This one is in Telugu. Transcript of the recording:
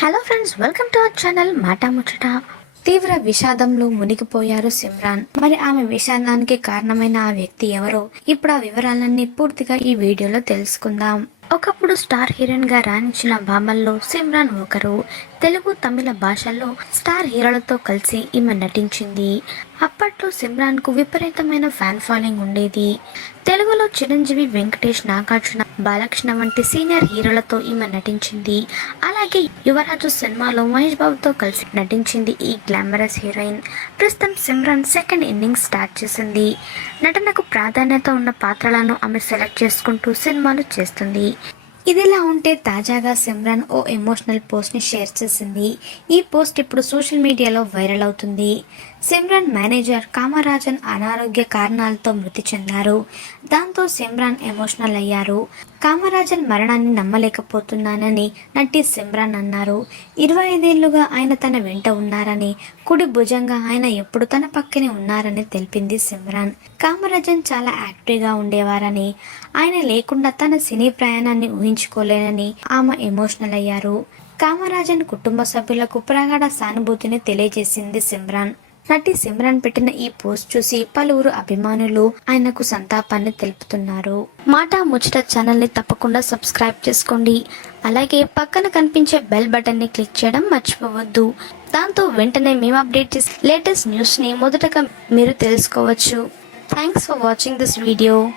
Hello friends welcome to our channel Maata Muchata తీవ్ర విషాదంలో మునిగిపోయారు సిమ్రాన్. మరి ఆమె విషాదానికి కారణమైన ఆ వ్యక్తి ఎవరో ఇప్పుడు ఆ వివరాలన్నీ పూర్తిగా ఈ వీడియోలో తెలుసుకుందాం. ఒకప్పుడు స్టార్ హీరోయిన్గా రాణించిన భామల్లో సిమ్రాన్ ఒకరు తెలుగు తమిళ భాషల్లో స్టార్ హీరోలతో కలిసి ఈమె నటించింది. అప్పట్లో సిమ్రాన్కు విపరీతమైన ఫ్యాన్ ఫాలోయింగ్ ఉండేది. తెలుగులో చిరంజీవి వెంకటేష్ నాగార్జున బాలకృష్ణ వంటి సీనియర్ హీరోలతో ఈమె నటించింది. అలాగే యువరాజు సినిమాలో మహేష్ బాబుతో కలిసి నటించింది ఈ గ్లామరస్ హీరోయిన్. ప్రస్తుతం సిమ్రాన్ సెకండ్ ఇన్నింగ్స్ స్టార్ట్ చేసింది. నటనకు ప్రాధాన్యత ఉన్న పాత్రలను ఆమె సెలెక్ట్ చేసుకుంటూ సినిమాలు చేస్తుంది. ఇదిలా ఉంటే తాజాగా సిమ్రాన్ ఓ ఎమోషనల్ పోస్ట్ని షేర్ చేసింది. ఈ పోస్ట్ ఇప్పుడు సోషల్ మీడియాలో వైరల్ అవుతుంది. సిమ్రాన్ మేనేజర్ కామరాజన్ అనారోగ్య కారణాలతో మృతి చెందారు. దాంతో సిమ్రాన్ ఎమోషనల్ అయ్యారు. కామరాజన్ మరణాన్ని నమ్మలేకపోతున్నానని నటి సిమ్రాన్ అన్నారు. ఇరవై ఐదేళ్ళుగా ఆయన తన వెంట ఉన్నారని కుడి భుజంగా ఆయన ఎప్పుడు తన పక్కనే ఉన్నారని తెలిపింది సిమ్రాన్. కామరాజన్ చాలా యాక్టివ్గా ఉండేవారని ఆయన లేకుండా తన సినీ ప్రయాణాన్ని ఊహించుకోలేనని ఆమె ఎమోషనల్ అయ్యారు. కామరాజన్ కుటుంబ సభ్యులకు ప్రగాఢ సానుభూతిని తెలియజేసింది సిమ్రాన్. నటి సిమ్రాన్ పెట్టిన ఈ పోస్ట్ చూసి పలువురు అభిమానులు ఆయనకు సంతాపాన్ని తెలుపుతున్నారు. మాట ముచ్చట ఛానల్ని తప్పకుండా సబ్స్క్రైబ్ చేసుకోండి. అలాగే పక్కన కనిపించే బెల్ బటన్ని క్లిక్ చేయడం మర్చిపోవద్దు. దాంతో వెంటనే మేము అప్డేట్ చేసి లేటెస్ట్ న్యూస్ని మొదటగా మీరు తెలుసుకోవచ్చు. Thanks for watching this video